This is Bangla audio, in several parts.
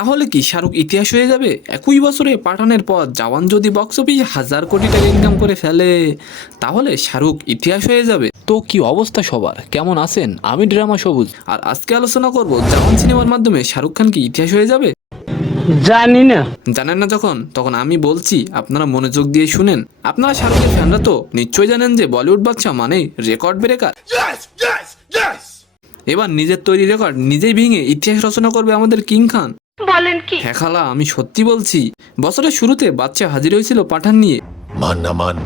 তাহলে কি শাহরুখ ইতিহাস হয়ে যাবে? 21 বছরে পাঠানের পর জওয়ান যদি বক্স অফিসে 1000 কোটি টাকা ইনকাম করে ফেলে, তাহলে শাহরুখ ইতিহাস হয়ে যাবে। তো কি অবস্থা সবার, কেমন আছেন? আমি ড্রামা সবুজ, আর আজকে আলোচনা করব জওয়ান সিনেমার মাধ্যমে শাহরুখ খান কি ইতিহাস হয়ে যাবে? জানি না। জানেন না তখন আমি বলছি, আপনারা মনোযোগ দিয়ে শুনেন। আপনারা শাহরুখের ফ্যানরা তো নিশ্চয়ই জানেন যে বলিউড বাদশা মানে রেকর্ড ব্রেকার। এবার নিজের তৈরি রেকর্ড নিজেই ভেঙে ইতিহাস রচনা করবে আমাদের কিং খান। বলেন কি? হ্যাঁ খালা, আমি সত্যি বলছি। বছরের শুরুতে বাদশা হাজির হয়েছিল পাঠান নিয়ে। मान ना मान,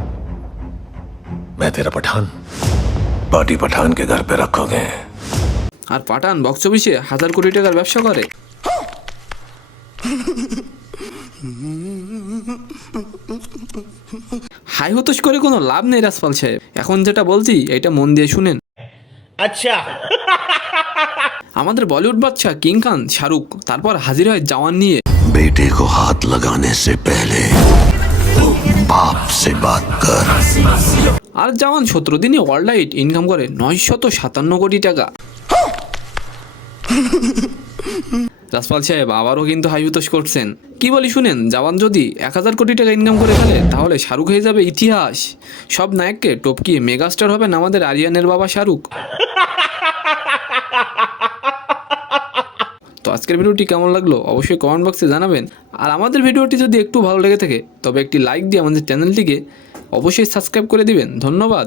मैं तेरा पठान पार्टी पठान के घर पे रखोगे। আর পাঠান বক্স অফিসে 1000 কোটি টাকার ব্যবসা করে। হাই হতোষ করে কোনো লাভ নেই রাজপাল সাহেব। এখন যেটা বলছি এটা মন দিয়ে শুনেন। আচ্ছা। আমাদের বলিউড বাদশা কিং খান শাহরুখ তারপর হাজির হয় জওয়ান নিয়ে। बेटे को हाथ लगाने से पहले बाप से बात कर। আর জওয়ান 17 দিনে ওয়ার্ল্ড ওয়াইড ইনকাম করে 957 কোটি টাকা। রাজপাল সাহেব আবারও কিন্তু হাই হতোষ করছেন। কি বলি শুনেন, জওয়ান যদি 1000 কোটি টাকা ইনকাম করে ফেলে, তাহলে শাহরুখ হয়ে যাবে ইতিহাস। সব নায়ককে টপকিয়ে মেগাস্টার হবেন আমাদের আরিয়ানের বাবা শাহরুখ। তো আজকের ভিডিওটি কেমন লাগলো অবশ্যই কমেন্ট বক্সে জানাবেন। আর আমাদের ভিডিওটি যদি একটু ভালো লেগে থাকে তবে একটি লাইক দিয়ে আমাদের চ্যানেলটিকে অবশ্যই সাবস্ক্রাইব করে দিবেন। ধন্যবাদ।